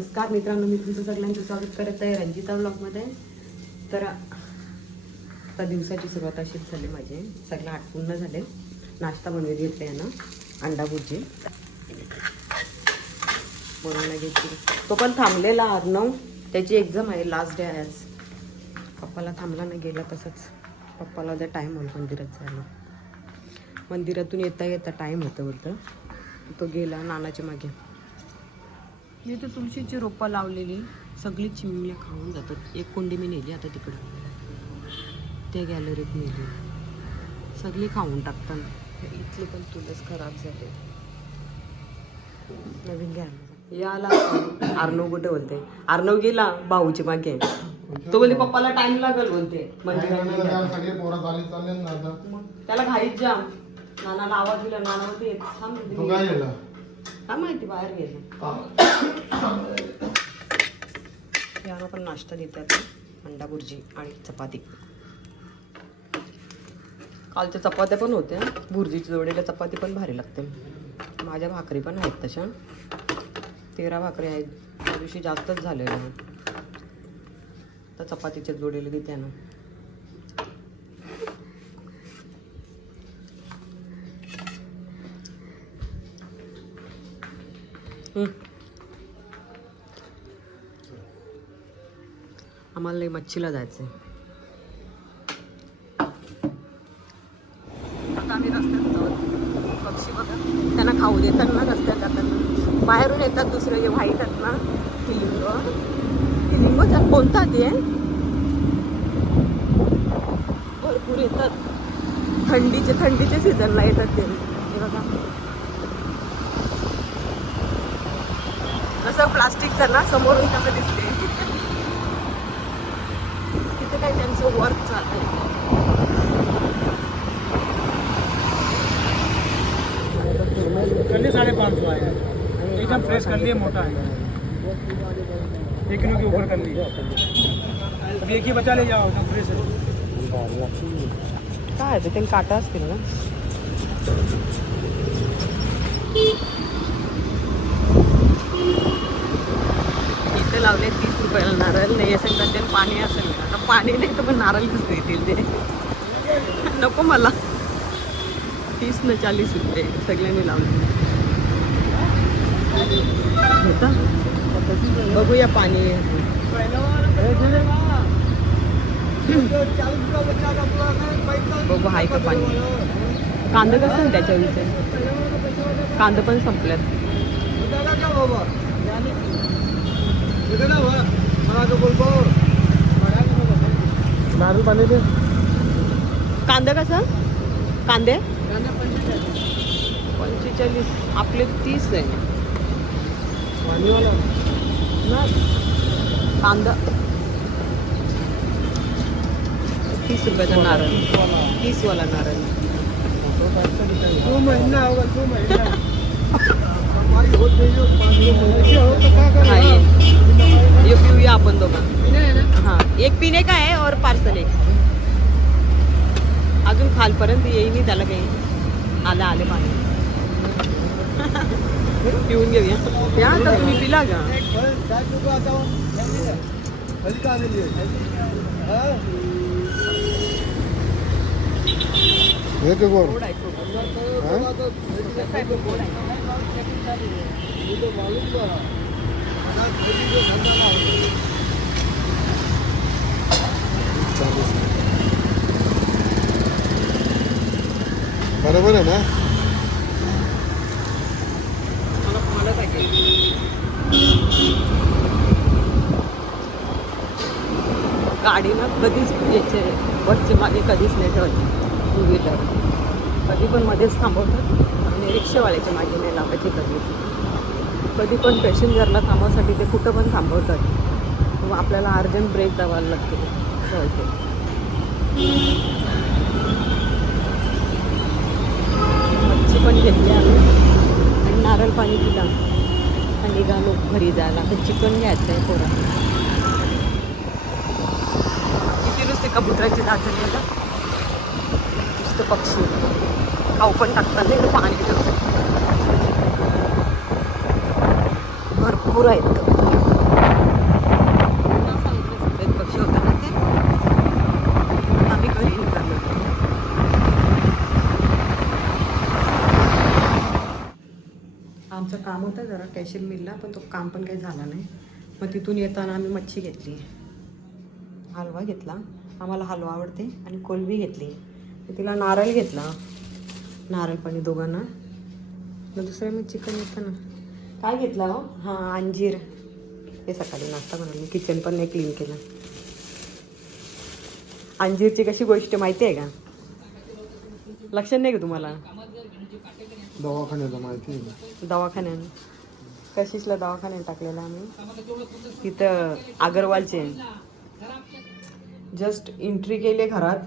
नमस्कार मित्रांनो, मी तुमचं सगळ्यांचं स्वागत करत आहे रंजिता ब्लॉगमध्ये. तर आता दिवसाची सुरुवात अशीच झाली माझी. सगळं आटपूर्ण झाले. नाश्ता बनवून घेतले आहे ना, अंडा भुर्जी बनवून घेतली. तो पण थांबलेला अर्णव, त्याची एक्झाम आहे, लास्ट डे आहे आज. पप्पाला थांबला नाही गेला तसंच. पप्पाला उद्या टाईम होईल मंदिरात जायला. मंदिरातून येता येता टाईम होतं बोलतं. तो गेला नानाच्या मागे. मी तर तुळशीची रोपं लावलेली सगळी चिमण्या खाऊन जातात. एक कोंडी मी नेली आता तिकडं, त्या गॅलरीत नेली, सगळी खाऊन टाकतात. इथले पण तुळस खराब झाले. नवीन घ्यायला याला अर्णव कुठे बोलते. अर्णव गेला भाऊची मागे. तो बोलते पप्पाला टाइम लागेल बोलते. त्याला घाईत जा. नानाला आवाज दिला, नाना होते काय माहिती बाहेर गेला. याला पण नाश्ता देतात, अंडा भुर्जी आणि चपाती. कालच्या चपात्या पण होत्या, भुर्जीची जोडीला चपाती पण भारी लागते. माझ्या भाकरी पण आहेत तशा 13 भाकरी आहेत. त्या दिवशी जास्तच झालेलं, तर चपातीच्या जोडीला देते ना. आम्हाला मच्छीला जायचंय. आता आम्ही रस्त्यात जाऊ. पक्षी बघा, त्यांना खाऊ देतात ना रस्त्यात जाताना. बाहेरून येतात दुसरे जे व्हाईट आहेत ना, किलिंग कोणता ते भरपूर येतात. थंडीचे सीझनला येतात ते. हे बघा कसं प्लास्टिकचं ना, समोरून कसं दिसते. तिथे काय त्यांचं वर्क चालू आहे. कल्ली 550 है, एकदम फ्रेश कल्ली मोटा है, 1 किलो के ऊपर कल्ली। अभी एक ही बचा ले जाओ, एकदम फ्रेश है. काय आहे ते काटा असतील ना. इथे लावले 30 रुपयाला नारळ. नाही असेल तर ते पाणी असेल. आता पाणी नाही तर पण नारळ कसं येतील ते. नको मला. 30 न 40 रुपये सगळ्यांनी लावले. बघूया पाणी. बघू आहे का पाणी. कांदा कसं आहे त्याच्या विषयी. कांदा पण संपल्यात. नारळ पाणी दे. कांदा कसं. कांदे 45. आपले 30 आहे. कांदा 30 रुपयाचा नारळ. 30 वाला नारळ. 2 महीना होगा, 2 महीना. ये पिऊया आपण दोघं. हां, एक पिणे का आहे और पार्सल एक. अजून खालपर्यंत येई नाही त्याला काही. आले पाणी. पिऊन घेऊया. या आता तुम्ही पिला का. बरोबर आहे ना. मला गाडी ना कधीच याचे वरचे मागे कधीच नाही ठेवायची. 2 व्हीलर कधी पण मध्येच थांबवतात आणि रिक्षावाल्याच्या मागे नाही लावायचे. कधी पण पॅसेंजरला थांबवण्यासाठी ते कुठं पण थांबवतात. किंवा आपल्याला अर्जंट ब्रेक दाबायला लागते. मच्छी पण घेतली आम्ही आणि नारळ पाणी पिला आणि निघालो घरी जायला. तर चिकन घ्यायचं आहे थोडं. किती नुसते कबुतराची दाचण आहे का. नुसतं पक्षी खाऊ पण टाकतात नाही, पाणी ठेवतात. भरपूर आहेत. आमचं काम होतं जरा कॅशियर मिलला, पण तो काम पण काही झाला नाही. मग तिथून येताना आम्ही मच्छी घेतली, हलवा घेतला, आम्हाला हलवा आवडते, आणि कोलबी घेतली. तिला नारळ घेतला, नारळ पाणी दोघांना. मग दुसरं मग चिकन येतं ना. काय घेतला हो? हां, अंजीर. हे सकाळी नाश्ता बनवली, किचन पण नाही क्लीन केलं. अंजीरची कशी गोष्ट माहिती आहे का? लक्षात नाही का तुम्हाला? दवाखान्याला माहिती आहे. दवाखान्यानं कशीचला दवाखान्यात टाकलेला आम्ही. तिथं अगरवालचे जस्ट एंट्री केली घरात,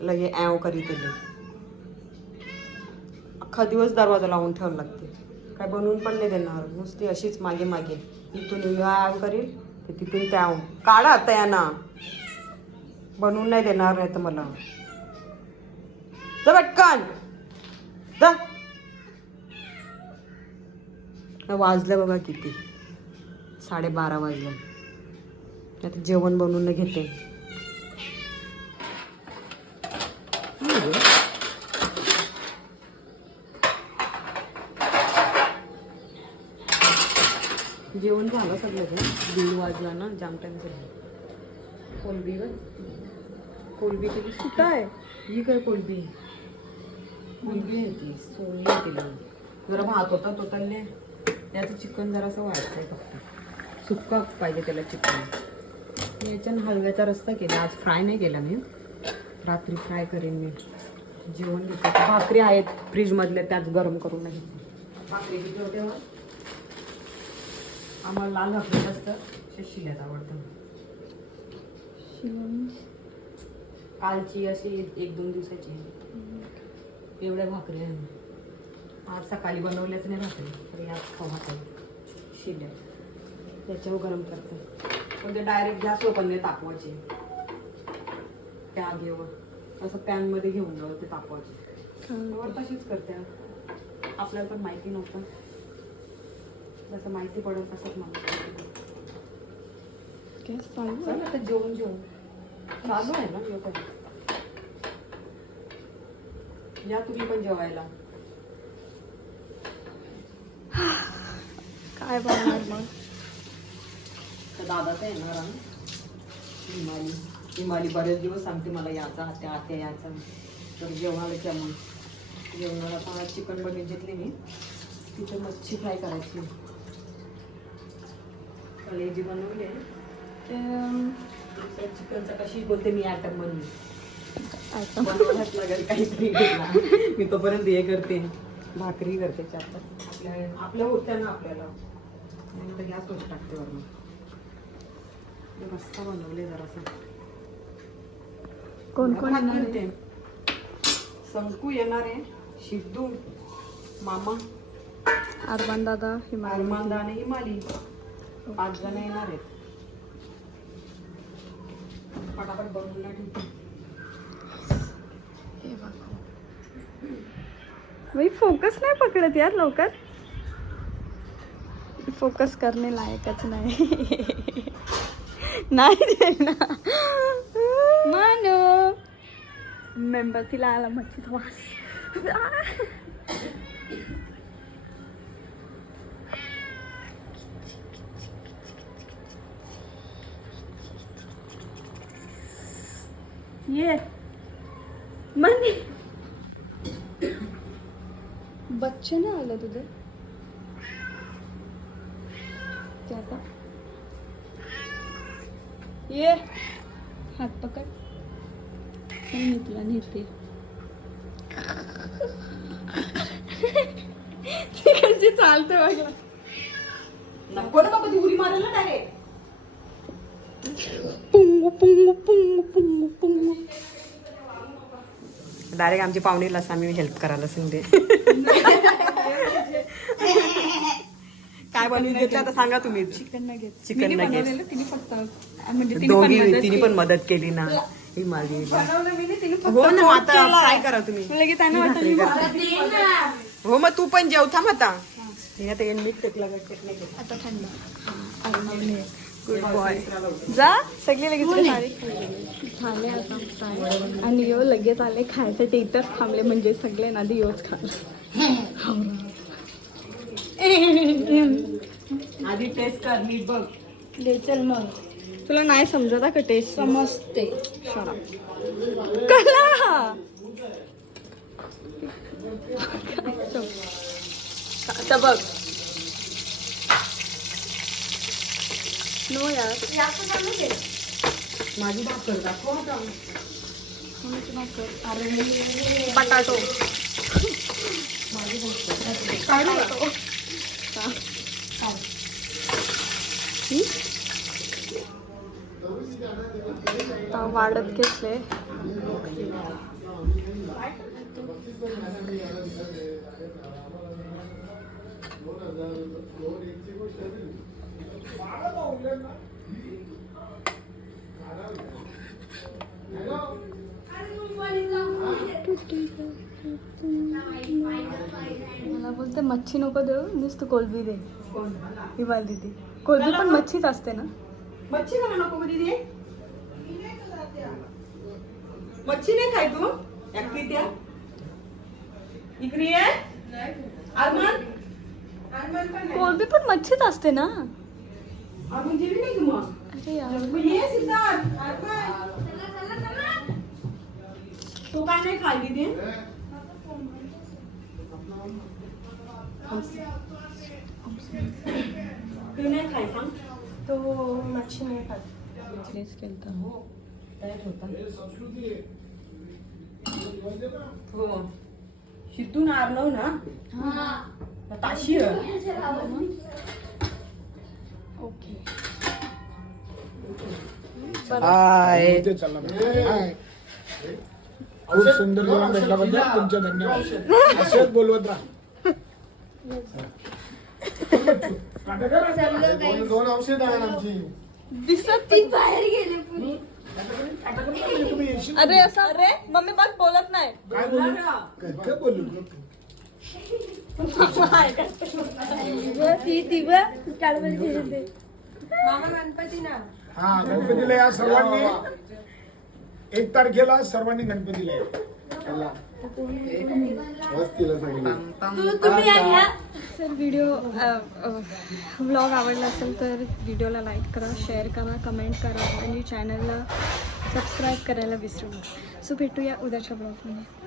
लगे ॲव करीत गेले. अख्खा दिवस दरवाजा लावून ठेवावं लागते, काय बनवून पण नाही देणार, नुसती अशीच मागे मागे. इथून ॲव करील तर तिथून त्या काढा आता यांना, बनवून नाही देणार नाही तर मला. जा पटकन जा. वाजलं बघा किती, 12:30 वाजलं. आता जेवण बनवून घेते. जेवण झालं सगळं, 1:30 वाजला ना, जाम टाइम झाला. कोलबी ग, कोलबी केली. कुठं आहे ही? काय कोलबी? कोलबी आहे ती, सोनी तिला. जरा भात होता तो तळले, त्याचं चिकन जरासं वाढतं आहे फक्त, सुक्का पाहिजे त्याला चिकन. याच्यानं हलव्याचा रस्ता केला, आज फ्राय नाही केला मी, रात्री फ्राय करेन मी. जेवण घेतो, भाकरी आहेत फ्रीजमधल्या, त्याच गरम करून नाही. भाकरी किती होते मग? आम्हाला लाल भाकरी जास्त शिल्यात आवडतं. कालची अशी 1-2 दिवसाची एवढ्या भाकरी आहे. आज सकाळी बनवल्याच नाही भाकरी, तरी आज खाऊ भाकरी शिल्या, त्याच्यावर गरम करते. पण ते डायरेक्ट गॅसवर पण नाही तापवायचे, त्या आगीवर असं पॅनमध्ये घेऊन जाऊ ते तापवायचे. तशीच करते, आपल्याला पण माहिती नव्हतं, जसं माहिती पडेल तसंच मला. चल आता जेवून चालू आहे ना जेवण. या तुम्ही पण जेवायला. काय बनवणार मग? तर दादाचा येणार आम्ही, हिमाली बरेच दिवस सांगते मला याचा आत्या याचा. तर जेवणाला त्या मग जेवणाला आता चिकन बघितली मी, तिथे मच्छी फ्राय करायची. कलेजी बनवली ते चिकनचा कशी बोलते मी आयटम बनवली, बनवायलाच लागेल काहीतरी. मी तोपर्यंत हे करते, भाकरी करते, आपल्या होत्या ना आपल्याला. नंतर गॅस होत टाकते वरून. मस्त बनवले जरासं. कोण कोण येणार आहे? करते, संकू येणार आहे, शिद्धू, मामा, अरमान दादा, अरमान आणि हिमाली, 5 जण येणार आहेत. फटाफट बनवून ठेवते. भाई फोकस नाही पकडत यार लवकर. फोकस करणे लायकच नाही. नाही ना मानो मेंबर तिला आला मच्छीचा वास. ये मनी बच्चे ना आलं तुझे ते आता. ये हात पकड, मी तुला नेते. तिकडची चालते बघा. नको ना बाबा, ती उडी मारेल ना डायरेक्ट. पुंग पुंग पुंग पुंग पुंग. डायरेक्ट आमची पाहुणीलाच आम्ही हेल्प करायला सांगते. काय बनवून घेतलं आता सांगा तुम्ही. Chicken nuggets. चिकन नगेट्स तिने फक्त म्हणजे दोघी तिने पण मदत केली ना. हिमाली हो ना, आता काय करा तुम्ही. लगेच त्यांना वाटतं हो मग तू पण जेव, थांब आता. तिने आता मीठ टेकला आता थंड. Good boy. जा सगळे लगेच बारीक झाले आता फ्राय. आणि यो लगेच आले खायसाठी, इथंच थांबले म्हणजे सगळे नादी योच खाल्ला. आधी टेस्ट कर नीट बघ. दे चल मग. तुला नाही समजत का टेस्ट? समजते. कला आता बघ. नो यार. माझी भाकर दाखव आता. बटाटो. वाढत घेतले. मला बोलते मच्छी नको देऊ, नुसतं कोलबी दे. ही बालदी ती कोलबी पण मच्छीच असते ना. मच्छी मला नको कधी दे. मच्छी नाही खाय तू. ऍक्टिव्हिटी इकडे ये. अरमान कोलबी पण मच्छीच असते ना. अरमान जेवी नाही का मग. अरे यार मग ये सिद्धार्थ. अरमान तू काय नाही खाल्ली ते. तू नाही खाय सांग. तो मच्छी नाही खात. टेस्ट केलता. हो शितून आरनव ना. ताशी ओके. ते चालला खूप सुंदर जेवण भेटल्याबद्दल तुमचे धन्यवाद. असेच बोलवत राहा. दोन औषध आहे आमची. दिसत ती बाहेर गेले पुरी. अरे असं अरे मम्मी बघ बोलत नाही. काय बोलू काय बोलू हा गणपतीला या सर्वांनी. 1 तारखेला सर्वांनी गणपतीला या. तर व्हिडिओ व्लॉग आवडला असेल तर व्हिडिओला लाईक करा, शेअर करा, कमेंट करा आणि चॅनलला सबस्क्राईब करायला विसरू नका. सो भेटूया उद्याच्या ब्लॉगमध्ये.